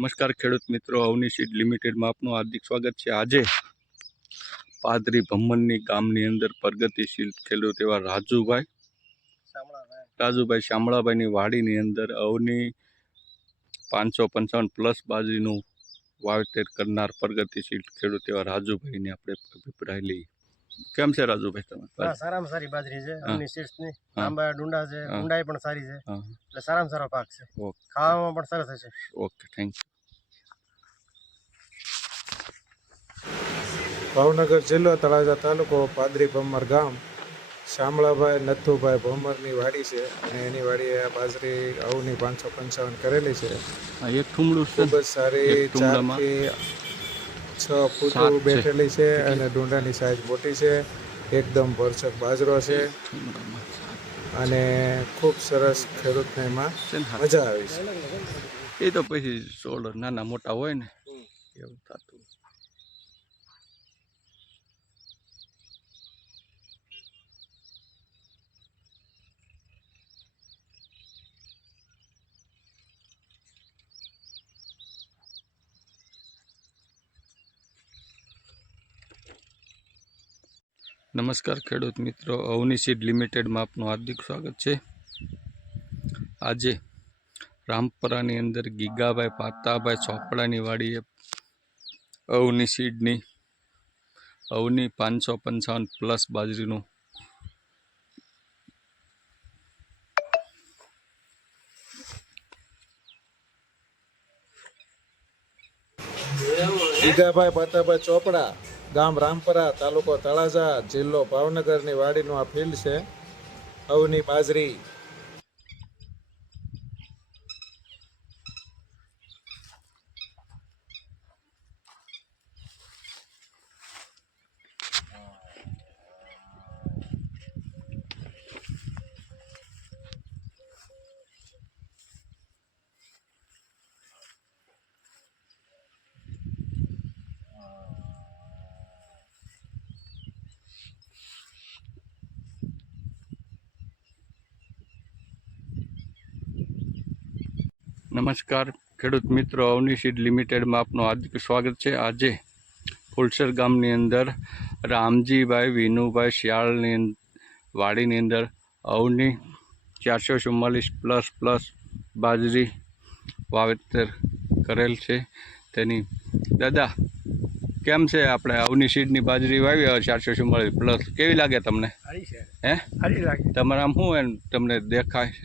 નમસ્કાર ખેડૂત મિત્રો અવની સીડ લિમિટેડમાં આપનું હાર્દિક સ્વાગત છે. આજે પાદરી ભમનની ગામની અંદર પ્રગતિશીલ ખેડૂત એવા રાજુભાઈ રાજુભાઈ શામળાભાઈની વાડીની અંદર અવની પાંચસો પંચાવન પ્લસ બાજરીનું વાવેતર કરનાર પ્રગતિશીલ ખેડૂત એવા રાજુભાઈની આપણે અભિપ્રાય લઈએ. કેમ છે રાજુભાઈ તમે? સારામાં સારી બાજરી છે. અમની શીર્ષની. લાંબા ડુંડા છે ડુંડાઈ પણ સારી છે. એટલે સારામાં સારો પાક છે. ખાવામાં પણ સરસ હશે. ઓકે થેન્ક ભાવનગર જિલ્લો તળાજા તાલુકો પાદરી ભમર ગામ શામળાભાઈ નથુભાઈ ભમરની વાડી છે અને એની વાડીએ આ બાજરી અવની પાંચસો પંચાવન કરેલી છે. એક થુમડું ખૂબ જ સારી ચારથી છ ફૂટ બેઠેલી છે અને ડુંડાની સાઈઝ મોટી છે. એકદમ ભરસક બાજરો છે. અને ખૂબ સરસ ખેડૂતને એમાં. મજા આવી છે. એ તો પછી સોલ નાના મોટા હોય ને એવું થતું. નમસ્કાર ખેડૂત મિત્રો, અવની સીડ લિમિટેડમાં આપનું હાર્દિક સ્વાગત છે. આજે રામપરાની અંદર ગીગાભાઈ પાતાભાઈ ચોપડાની વાડીએ અવની સીડની, અવની પાંચસો પંચાવન પ્લસ બાજરીનું ગીગાભાઈ પાતાભાઈ ચોપડા. ગામ રામપરા તાલુકો તળાજા જિલ્લો ભાવનગરની વાડીનું આ ફિલ્ડ છે. અવની બાજરી. નમસ્કાર. ખેડૂત મિત્રો અવની સીડ લિમિટેડમાં આપનું હાર્દિક સ્વાગત છે. આજે ફુલસર ગામની અંદર રામજીભાઈ વિનુભાઈ શિયાળની વાડીની અંદર અવની ચારસો ચુમ્માલીસ પ્લસ પ્લસ બાજરી વાવેતર કરેલ છે. તેની દાદા કેમ છે આપણે અવની સીડની બાજરી વાવી ચારસો ચુમ્માલીસ પ્લસ? કેવી લાગે તમને? હે? સારી લાગે. તમારે આમ શું એમ તમને દેખાય છે?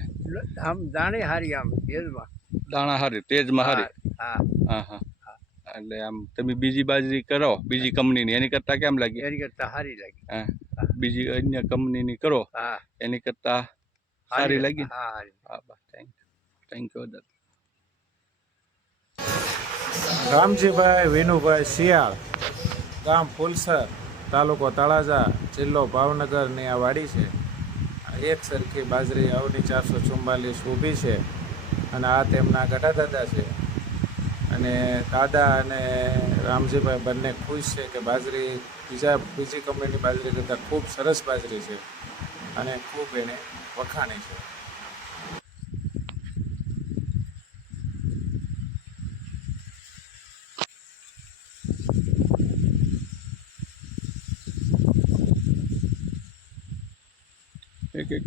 આમ દાણે સારી આમ ભેજમાં દાણા હારી તેજમાં હારી? હા. હા હા. એટલે આમ તમે બીજી બાજરી કરો બીજી કંપનીની એની કરતા કેમ લાગી? એની કરતા સારી લાગે. હા. બીજી અન્ય કંપનીની કરો હા. એની કરતા સારી લાગી. હા હા બસ thank you thank you Ramjibhai Vinubhai Shiyal ગામ ફુલસર તાલુકો તળાજા જિલ્લો ભાવનગરની આ વાડી છે. એક સરખી બાજરી અવની ચારસો ચુમ્માલીસ ઊભી છે. અને આ તેમના ગઢા દાદા છે. અને દાદા અને રામજીભાઈ બંને ખુશ છે કે બાજરી, બીજા બીજી કંપનીની બાજરી કરતાં ખૂબ સરસ બાજરી છે અને ખૂબ એને વખાણી છે. એક એક.